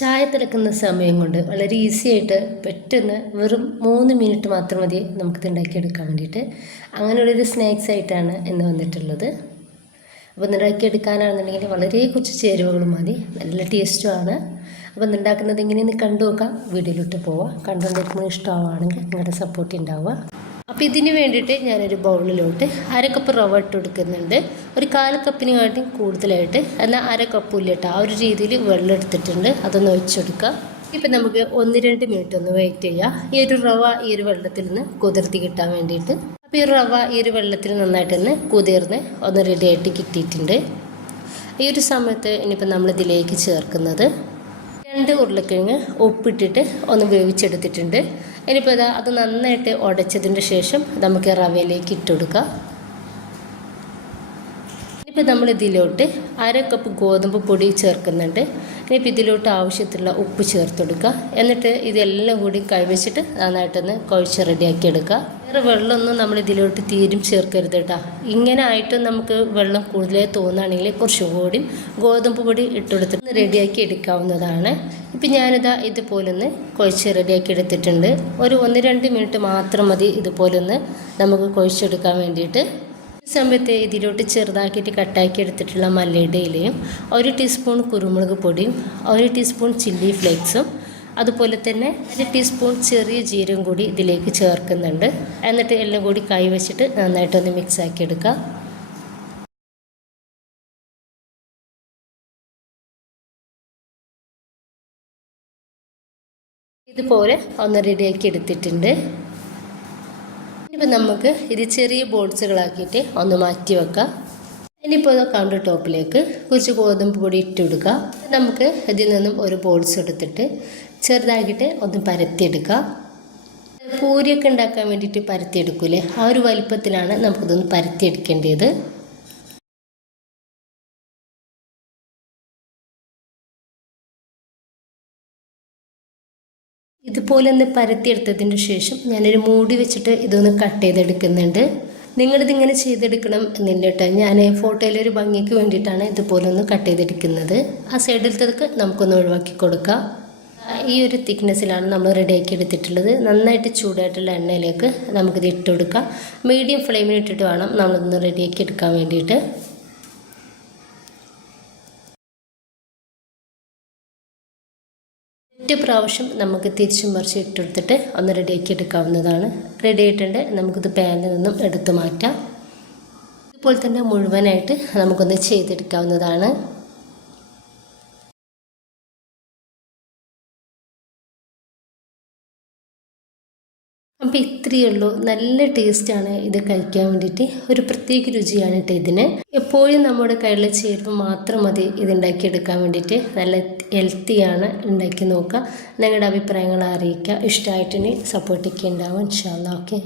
ചായ തിളക്കുന്ന സമയം കൊണ്ട് വളരെ ഈസി ആയിട്ട് പെട്ടെന്ന് വെറും 3 മിനിറ്റ് മാത്രം മതി നമുക്കിത് ഉണ്ടാക്കിയെടുക്കാൻ വേണ്ടിയിട്ട്. അങ്ങനെയുള്ളൊരു സ്നാക്സ് ആയിട്ടാണ് ഇന്ന് വന്നിട്ടുള്ളത്. അപ്പോൾ ഉണ്ടാക്കിയെടുക്കാനാണെന്നുണ്ടെങ്കിൽ വളരെ കുറച്ച് ചേരുവകളും മതി, നല്ല ടേസ്റ്റുമാണ്. അപ്പോൾ ഉണ്ടാക്കുന്നത് എങ്ങനെയെന്ന് കണ്ടു നോക്കാം, വീഡിയോയിലോട്ട് പോവാം. കണ്ടുകൊണ്ടിരിക്കുന്നത് ഇഷ്ടമാവുകയാണെങ്കിൽ നിങ്ങളുടെ സപ്പോർട്ട് ഉണ്ടാവുക. അപ്പോൾ ഇതിന് വേണ്ടിയിട്ട് ഞാനൊരു ബൗളിലോട്ട് 1/2 കപ്പ് റവ ഇട്ട് കൊടുക്കുന്നുണ്ട്. ഒരു 1/4 കപ്പിനെക്കാട്ടും കൂടുതലായിട്ട് എന്നാൽ 1/2 കപ്പില്ല കേട്ടോ, ആ ഒരു രീതിയിൽ വെള്ളം എടുത്തിട്ടുണ്ട്. അതൊന്ന് ഒഴിച്ചെടുക്കുക. ഇപ്പം നമുക്ക് 1-2 മിനിറ്റ് ഒന്ന് വെയിറ്റ് ചെയ്യാം, ഈ ഒരു റവ ഈ ഒരു വെള്ളത്തിൽ നിന്ന് കുതിർത്തി കിട്ടാൻ വേണ്ടിയിട്ട്. അപ്പോൾ ഈ റവ ഈ ഒരു വെള്ളത്തിൽ നന്നായിട്ടൊന്ന് കുതിർന്ന് ഒന്ന് റെഡിയായിട്ട് കിട്ടിയിട്ടുണ്ട്. ഈ ഒരു സമയത്ത് ഇനിയിപ്പോൾ നമ്മളിതിലേക്ക് ചേർക്കുന്നത് 2 ഉരുളക്കിഴങ്ങ് ഉപ്പിട്ടിട്ട് ഒന്ന് വേവിച്ചെടുത്തിട്ടുണ്ട്. ഇനിയിപ്പോൾ അത് നന്നായിട്ട് ഉടച്ചതിന് ശേഷം നമുക്ക് റവയിലേക്ക് ഇട്ട് കൊടുക്കാം. ഇനിയിപ്പോൾ നമ്മൾ ഇതിലോട്ട് 1/2 കപ്പ് ഗോതമ്പ് പൊടി ചേർക്കുന്നുണ്ട്. ഇനിയിപ്പോൾ ഇതിലോട്ട് ആവശ്യത്തിലുള്ള ഉപ്പ് ചേർത്ത് കൊടുക്കുക. എന്നിട്ട് ഇതെല്ലാം കൂടി കൈവച്ചിട്ട് നന്നായിട്ടൊന്ന് കുഴച്ച് റെഡിയാക്കി എടുക്കുക. വേറെ വെള്ളമൊന്നും നമ്മൾ ഇതിലോട്ട് തീരും ചേർക്കരുത് കേട്ടോ. ഇങ്ങനെ ആയിട്ട് നമുക്ക് വെള്ളം കൂടുതലായി തോന്നുകയാണെങ്കിൽ കുറച്ചും കൂടി ഗോതമ്പ് പൊടി ഇട്ടെടുത്തിട്ട് റെഡിയാക്കി എടുക്കാവുന്നതാണ്. ഇപ്പം ഞാനിതാ ഇതുപോലൊന്ന് കുഴച്ച് റെഡിയാക്കി എടുത്തിട്ടുണ്ട്. ഒരു 1-2 മിനിറ്റ് മാത്രം മതി ഇതുപോലൊന്ന് നമുക്ക് കുഴച്ചെടുക്കാൻ വേണ്ടിയിട്ട്. ഈ സമയത്ത് ഇതിലോട്ട് ചെറുതാക്കിയിട്ട് കട്ടാക്കി എടുത്തിട്ടുള്ള മല്ലിയുടെ ഇലയും 1 ടീസ്പൂൺ കുരുമുളക് പൊടിയും 1 ടീസ്പൂൺ ചില്ലി ഫ്ലേക്സും അതുപോലെ തന്നെ 1 ടീസ്പൂൺ ചെറിയ ജീരകം കൂടി ഇതിലേക്ക് ചേർക്കുന്നുണ്ട്. എന്നിട്ട് എല്ലാം കൂടി കൈ വെച്ചിട്ട് നന്നായിട്ടൊന്ന് മിക്സ് ആക്കി എടുക്കുക. ഇതുപോലെ ഒന്ന് റെഡിയാക്കി എടുത്തിട്ടുണ്ട്. ഇനിയിപ്പോൾ നമുക്ക് ഇത് ചെറിയ ബോൾസുകളാക്കിയിട്ട് ഒന്ന് മാറ്റി വെക്കാം. ഇനിയിപ്പോൾ കൗണ്ടർ ടോപ്പിലേക്ക് കുറച്ച് ഗോതമ്പ് പൊടി ഇട്ട് കൊടുക്കുക. നമുക്ക് ഇതിൽ നിന്നും ഒരു ബോൾസ് എടുത്തിട്ട് ചെറുതാക്കിയിട്ട് ഒന്ന് പരത്തിയെടുക്കുക. പൂരിയൊക്കെ ഉണ്ടാക്കാൻ വേണ്ടിയിട്ട് പരത്തിയെടുക്കൂലേ, ആ ഒരു വലിപ്പത്തിലാണ് നമുക്കിതൊന്ന് പരത്തിയെടുക്കേണ്ടത്. ഇതുപോലെ ഒന്ന് പരത്തിയെടുത്തതിന് ശേഷം ഞാനൊരു മൂടി വെച്ചിട്ട് ഇതൊന്ന് കട്ട് ചെയ്തെടുക്കുന്നുണ്ട്. നിങ്ങളിതിങ്ങനെ ചെയ്തെടുക്കണം എന്നില്ല കേട്ടോ, ഞാൻ ഫോട്ടോയിലൊരു ഭംഗിക്ക് വേണ്ടിയിട്ടാണ് ഇതുപോലെ ഒന്ന് കട്ട് ചെയ്തെടുക്കുന്നത്. ആ സൈഡിലത്തേക്ക് നമുക്കൊന്ന് ഒഴിവാക്കി കൊടുക്കാം. ഈ ഒരു തിക്നെസ്സിലാണ് നമ്മൾ റെഡിയാക്കി എടുത്തിട്ടുള്ളത്. നന്നായിട്ട് ചൂടായിട്ടുള്ള എണ്ണയിലേക്ക് നമുക്കിത് ഇട്ട് കൊടുക്കാം. മീഡിയം ഫ്ലെയിമിൽ ഇട്ടിട്ട് വേണം നമ്മളിതൊന്ന് റെഡിയാക്കി എടുക്കാൻ വേണ്ടിയിട്ട്. ഒറ്റ പ്രാവശ്യം നമുക്ക് തിരിച്ചും മറിച്ച് ഇട്ടെടുത്തിട്ട് ഒന്ന് റെഡിയാക്കി എടുക്കാവുന്നതാണ്. റെഡി ആയിട്ടുണ്ട്. നമുക്കിത് പാനിൽ നിന്നും എടുത്തു മാറ്റാം. ഇതുപോലെ തന്നെ മുഴുവനായിട്ട് നമുക്കൊന്ന് ചെയ്തെടുക്കാവുന്നതാണ്. അപ്പോൾ ഇത്രയേ ഉള്ളൂ. നല്ല ടേസ്റ്റാണ് ഇത് കഴിക്കാൻ വേണ്ടിയിട്ട്, ഒരു പ്രത്യേക രുചിയാണ് കേട്ടോ ഇതിന്. എപ്പോഴും നമ്മുടെ കയ്യിലുള്ള ചേരുവ മാത്രം മതി ഇതുണ്ടാക്കിയെടുക്കാൻ വേണ്ടിയിട്ട്. നല്ല ഹെൽത്തിയാണ്, ഉണ്ടാക്കി നോക്കുക. നിങ്ങളുടെ അഭിപ്രായങ്ങൾ അറിയിക്കുക. ഇഷ്ടമായിട്ടുണ്ടെങ്കിൽ സപ്പോർട്ടൊക്കെ ഉണ്ടാവും. ഇൻഷാ അല്ലാഹ്. ഓക്കെ.